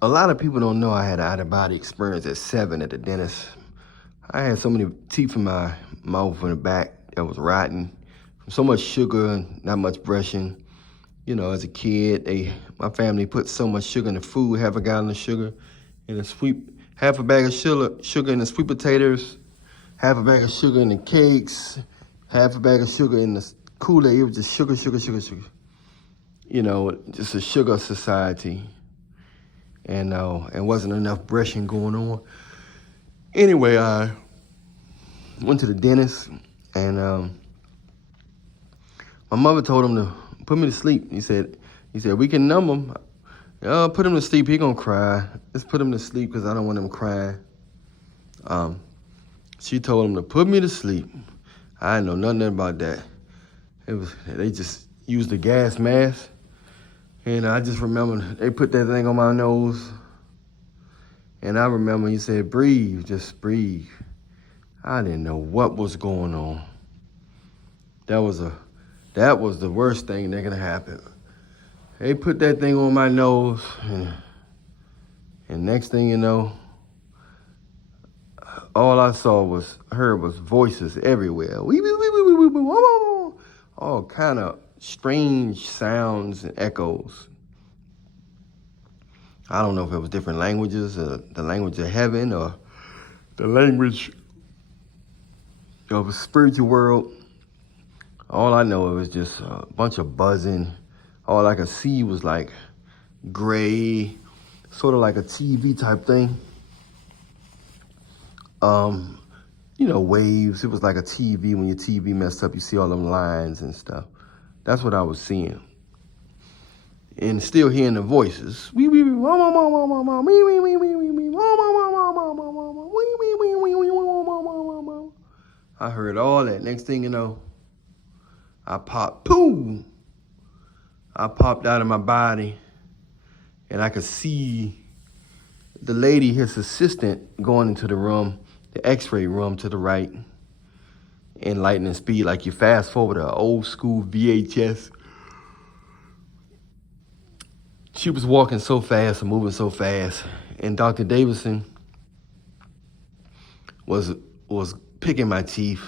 A lot of people don't know I had an out-of-body experience at 7 at the dentist. I had so many teeth in my mouth in the back that was rotten from so much sugar and not much brushing. You know, as a kid, my family put so much sugar in the food, half a gallon of sugar in half a bag of sugar in the sweet potatoes, half a bag of sugar in the cakes, half a bag of sugar in the Kool-Aid. It was just sugar, sugar, sugar, sugar. You know, just a sugar society. And wasn't enough brushing going on. Anyway, I went to the dentist, and my mother told him to put me to sleep. He said, we can numb him. Put him to sleep. He gonna cry. Let's put him to sleep because I don't want him crying. She told him to put me to sleep. I didn't know nothing about that. They just used the gas mask. And I just remember they put that thing on my nose. And I remember he said, breathe, just breathe. I didn't know what was going on. That was the worst thing that could happen. They put that thing on my nose, and next thing you know, all I heard was voices everywhere. All kind of strange sounds and echoes. I don't know if it was different languages, the language of heaven, or the language of a spiritual world. All I know, it was just a bunch of buzzing. All I could see was like gray, sort of like a TV type thing. Waves. It was like a TV. When your TV messed up, you see all them lines and stuff. That's what I was seeing. And still hearing the voices. I heard all that. Next thing you know, I popped out of my body, and I could see the lady, his assistant, going into the room, the x-ray room to the right, in lightning speed, like you fast forward an old school VHS. She was walking so fast and moving so fast, and Dr. Davidson was picking my teeth.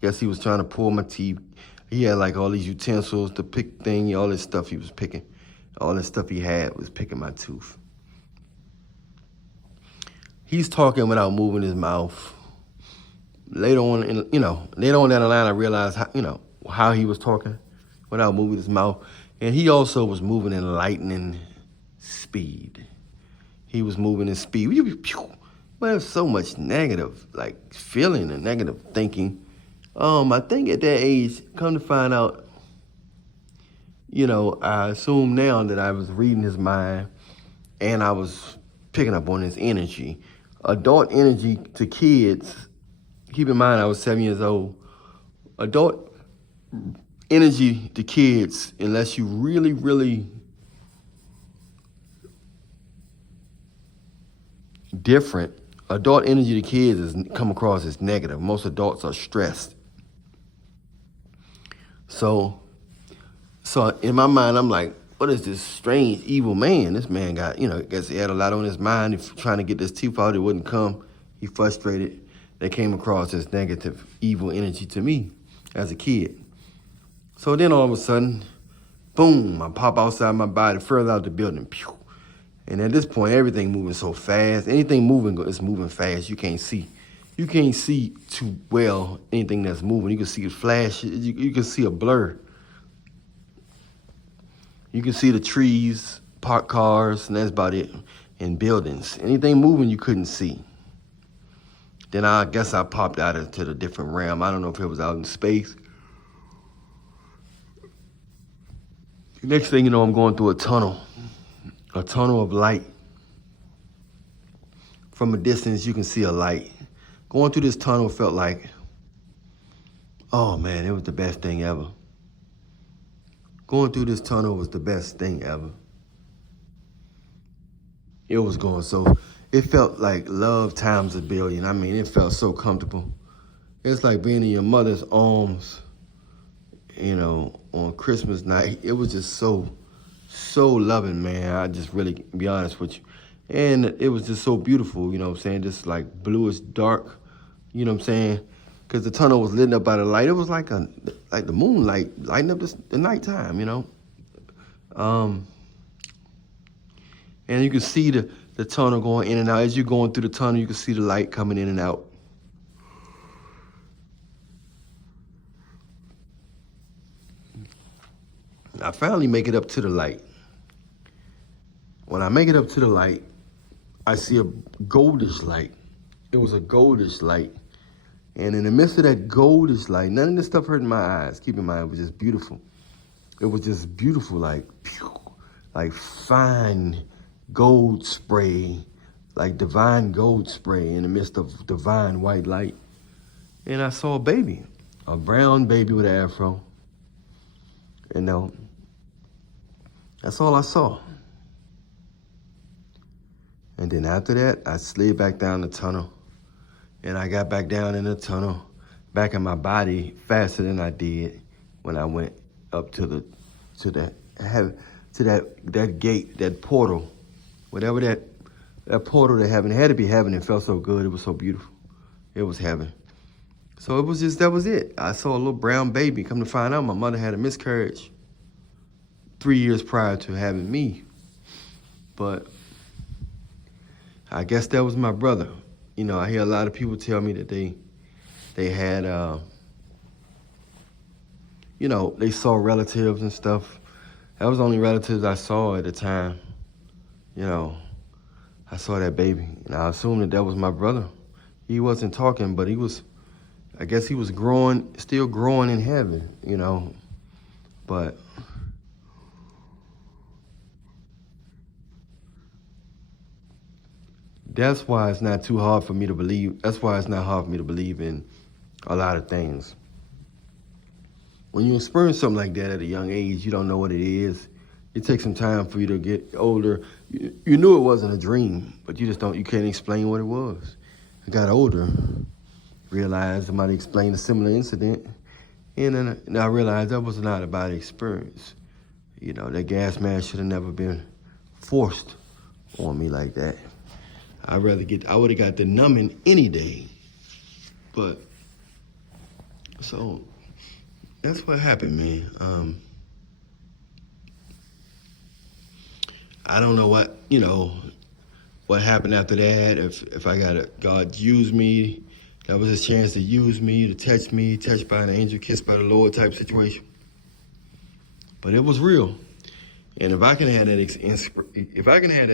Guess he was trying to pull my teeth. He had like all these utensils, the pick thing, all this stuff he was picking. All this stuff he had was picking my tooth. He's talking without moving his mouth. Later on down the line, I realized how he was talking without moving his mouth. And he also was moving in lightning speed. He was moving in speed. But there's so much negative, like, feeling and negative thinking. I think at that age, come to find out, I assume now that I was reading his mind and I was picking up on his energy. Adult energy to kids, keep in mind I was 7 years old. Adult energy to kids, unless you really, really different, adult energy to kids is come across as negative. Most adults are stressed. So in my mind, I'm like, what is this strange, evil man? This man got, I guess he had a lot on his mind. Trying to get this teeth out, it wouldn't come. He frustrated. They came across as negative, evil energy to me as a kid. So then all of a sudden, boom, I pop outside my body, further out the building. Pew. And at this point, everything moving so fast. Anything moving is moving fast. You can't see. You can't see too well anything that's moving. You can see it flash. You can see a blur. You can see the trees, parked cars, and that's about it. And buildings. Anything moving you couldn't see. Then I guess I popped out into the different realm. I don't know if it was out in space. Next thing you know, I'm going through a tunnel of light. From a distance, you can see a light. Going through this tunnel felt like, oh man, it was the best thing ever. Going through this tunnel was the best thing ever. It was going so, it felt like love times a billion. I mean, it felt so comfortable. It's like being in your mother's arms, on Christmas night. It was just so loving, man. I just really, be honest with you. And it was just so beautiful, you know what I'm saying? Just like bluish dark, you know what I'm saying? Because the tunnel was lit up by the light. It was like the moonlight lighting up the nighttime, you know? And you can see the tunnel going in and out. As you're going through the tunnel, you can see the light coming in and out. I finally make it up to the light. When I make it up to the light, I see a goldish light. It was a goldish light. And in the midst of that goldish light, none of this stuff hurt my eyes. Keep in mind, it was just beautiful. It was just beautiful, like fine gold spray, like divine gold spray in the midst of divine white light. And I saw a baby, a brown baby with an afro. You know, that's all I saw. And then after that, I slid back down the tunnel. And I got back down in the tunnel, back in my body faster than I did when I went up to that gate, that portal, whatever that portal to heaven. It had to be heaven. It felt so good. It was so beautiful. It was heaven. So it was just, that was it. I saw a little brown baby. Come to find out, my mother had a miscarriage 3 years prior to having me. But I guess that was my brother. You know, I hear a lot of people tell me that they had, you know, they saw relatives and stuff. That was the only relatives I saw at the time. You know, I saw that baby, and I assumed that was my brother. He wasn't talking, but he was, I guess he was growing, still growing in heaven, you know. But that's why it's not too hard for me to believe. That's why it's not hard for me to believe in a lot of things. When you experience something like that at a young age, you don't know what it is. It takes some time for you to get older. You knew it wasn't a dream, but you can't explain what it was. I got older, realized somebody explained a similar incident, and I realized that was not about experience. You know, that gas mask should have never been forced on me like that. I would have got the numbing any day. But, so, that's what happened, man. I don't know what happened after that. If God used me, that was his chance to use me, to touch me, touched by an angel, kissed by the Lord type situation. But it was real. And if I can have that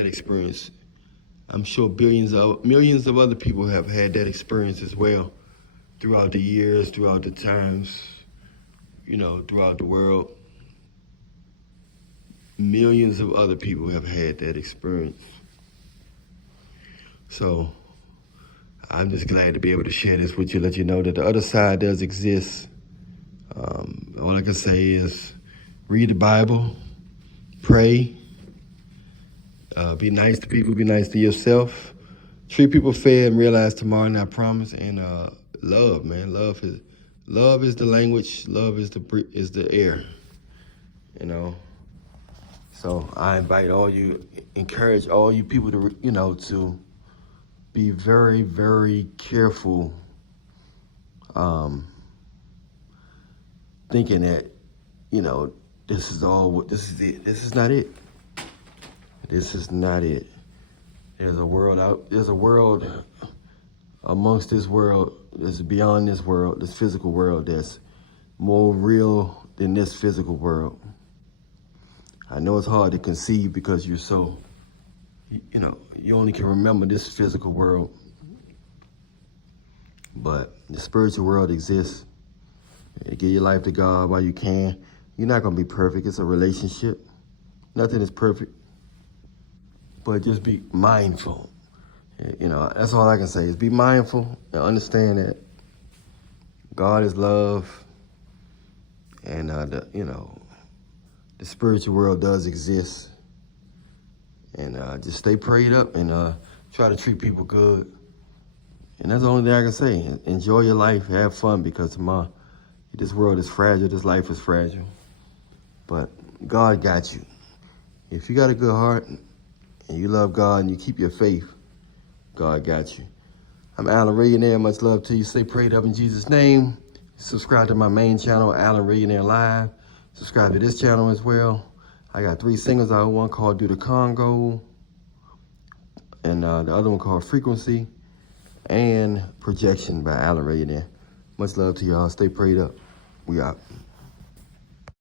experience, I'm sure millions of other people have had that experience as well throughout the years, throughout the times, you know, throughout the world. Millions of other people have had that experience. So I'm just glad to be able to share this with you, let you know that the other side does exist. All I can say is read the Bible, pray, be nice to people, be nice to yourself, treat people fair, and realize tomorrow not promised. And love, man, love is the language, love is the air, you know. So I encourage all you people to, you know, to be very, very careful, thinking that, you know, this is it. This is not it. This is not it. There's a world amongst this world, that's beyond this world, this physical world, that's more real than this physical world. I know it's hard to conceive because you're so, you know, you only can remember this physical world. But the spiritual world exists. Give your life to God while you can. You're not going to be perfect. It's a relationship. Nothing is perfect. But just be mindful. You know, that's all I can say is be mindful and understand that God is love. And, you know, the spiritual world does exist. And just stay prayed up and try to treat people good. And that's the only thing I can say. Enjoy your life, have fun, because tomorrow, this world is fragile, this life is fragile. But God got you. If you got a good heart and you love God and you keep your faith, God got you. I'm Alan Millionaire. Much love to you. Stay prayed up in Jesus' name. Subscribe to my main channel, Alan Millionaire Live. Subscribe to this channel as well. I got 3 singles out. One called Do the Congo, and the other one called Frequency, and Projection by Alan Millionaire. Much love to y'all. Stay prayed up. We out.